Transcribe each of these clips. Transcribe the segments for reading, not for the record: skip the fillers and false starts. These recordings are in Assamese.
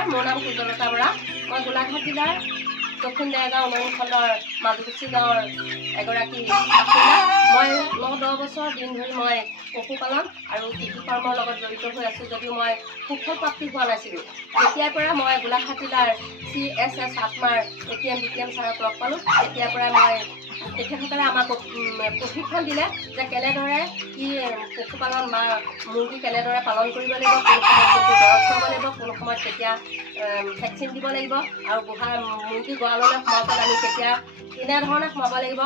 নমস্কাৰ, মোৰ নাম সুজলতা বৰা। মই গোলাঘাট জিলাৰ দক্ষিণ দেৰগাঁও উনৈখণ্ডৰ মাজুকুচি গাঁৱৰ এগৰাকী বাসিন্দা। মই 9-10 বছৰ দিন ধৰি মই পশুপালন আৰু কৃষি কৰ্মৰ লগত জড়িত হৈ আছোঁ যদিও মই সুফল প্ৰাপ্তি হোৱা নাছিলোঁ। যেতিয়াৰ পৰা মই গোলাঘাট জিলাৰ CSS আত্মাৰ ATM BTM ছাৰক লগ পালোঁ, তেতিয়াৰ পৰাই মই তেখেতসকলে আমাক প্ৰশিক্ষণ দিলে যে কেনেদৰে কি পশুপালন বা মুৰ্গী কেনেদৰে পালন কৰিব লাগিব, কোন সময়ত দৰৱ খুৱাব লাগিব, কোন সময়ত কেতিয়া ভেকচিন দিব লাগিব, আৰু মুৰ্গী গঁৰাললৈ সোমাওঁতে আমি কেতিয়া কেনেধৰণে সোমাব লাগিব,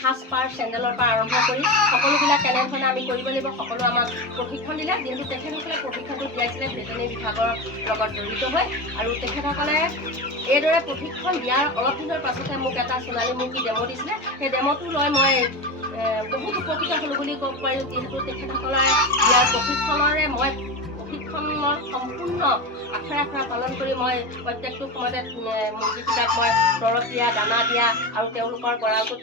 সাজপাৰ চেণ্ডেলৰ পৰা আৰম্ভ কৰি সকলোবিলাক কেনেধৰণে আমি কৰিব লাগিব, সকলো আমাক প্ৰশিক্ষণ দিলে। যিহেতু তেখেতসকলে প্ৰশিক্ষণটো দিয়াইছিলে ভেটেনেৰী বিভাগৰ লগত জড়িত হৈ, আৰু তেখেতসকলে এইদৰে প্ৰশিক্ষণ দিয়াৰ অলপ দিনৰ পাছতে মোক এটা সোণালী মুৰ্গী ডেমো দিছিলে। সেই ডেমোটো লৈ মই বহুত উপকৃত হ'লোঁ বুলি ক'ব পাৰি। যিহেতু তেখেতসকলে দিয়াৰ প্ৰশিক্ষণৰ সম্পূৰ্ণ আখৰে পালন কৰি মই প্ৰত্যেকটো সময়তে মুৰ্গীকেইটাক মই দৰৱ দিয়া, দানা দিয়া, আৰু তেওঁলোকৰ গঁৰালটোত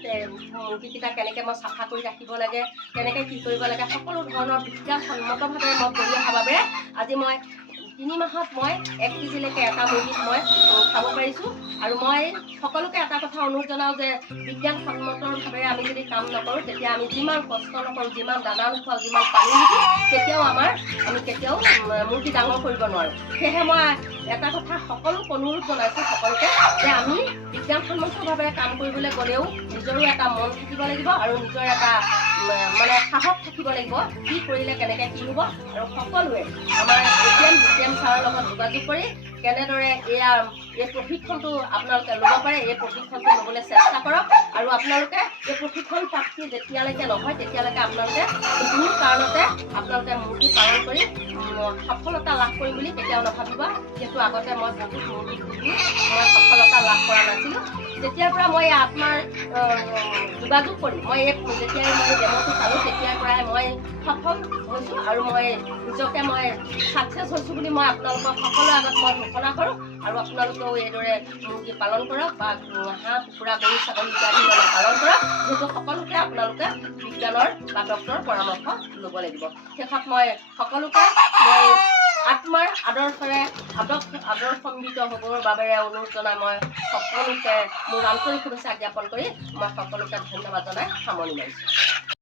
মুৰ্গীকেইটা কেনেকৈ মই চাফা কৰি ৰাখিব লাগে, কেনেকৈ কি কৰিব লাগে, সকলো ধৰণৰ বিজ্ঞানসন্মতভাৱে মই কৰি অহাৰ বাবে আজি মই 3 মাহত মই 1 কেজিলৈকে এটা মুৰ্গীক মই খাব পাৰিছোঁ। আৰু মই সকলোকে এটা কথা অনুৰোধ জনাওঁ যে বিজ্ঞানসন্মতভাৱে আমি যদি কাম নকৰোঁ, তেতিয়া আমি যিমান কষ্ট নকৰোঁ, যিমান দানা নোখোৱাওঁ, যিমান পানী নিদিওঁ, তেতিয়াও আমি কেতিয়াও মুৰ্গী ডাঙৰ কৰিব নোৱাৰোঁ। সেয়েহে মই এটা কথা সকলোক অনুৰোধ জনাইছোঁ সকলোকে যে আমি বিজ্ঞানসন্মতভাৱে কাম কৰিবলৈ গ'লেও নিজৰো এটা মন থাকিব লাগিব আৰু নিজৰ এটা সাহস থাকিব লাগিব, কি কৰিলে কেনেকৈ কি হ'ব। আৰু সকলোৱে আমাৰ ATM BTM ছাৰৰ লগত যোগাযোগ কৰি কেনেদৰে এই প্ৰশিক্ষণটো আপোনালোকে ল'ব পাৰে, এই প্ৰশিক্ষণটো ল'বলৈ চেষ্টা কৰক। আৰু আপোনালোকে এই প্ৰশিক্ষণ প্ৰাপ্তি যেতিয়ালৈকে নহয়, তেতিয়ালৈকে আপোনালোকে কোনো কাৰণতে আপোনালোকে মুৰ্গী পালন কৰি সফলতা লাভ কৰিম বুলি কেতিয়াও নাভাবিব। যিহেতু আগতে মই বহুত মুৰ্গী পুহি মই সফলতা লাভ কৰা নাছিলোঁ। যেতিয়াৰ পৰা মই আত্মাৰ যোগাযোগ কৰি যেতিয়াই মই ডেমোটো পালোঁ, তেতিয়াৰ পৰাই মই সফল হৈছোঁ আৰু মই নিজকে মই ছাকচেছ হৈছোঁ বুলি মই আপোনালোকৰ সকলোৰে আগত মই ঘোষণা কৰোঁ। আৰু আপোনালোকেও এইদৰে মুৰ্গী পালন কৰক বা হাঁহ, কুকুৰা, গৰু, ছাগলী ইত্যাদি পালন কৰক। যিহেতু সকলোকে আপোনালোকে বিজ্ঞানৰ বা ডক্তৰৰ পৰামৰ্শ ল'ব লাগিব। শেষত মই সকলোকে আত্মাৰ আদৰ্শম্বিত হ'বৰ বাবে অনুৰোধ জনাই মই সকলোকে মোৰ আন্তৰিক শুভেচ্ছা জ্ঞাপন কৰি মই সকলোকে ধন্যবাদ জনাই সামৰণি মাৰিছোঁ।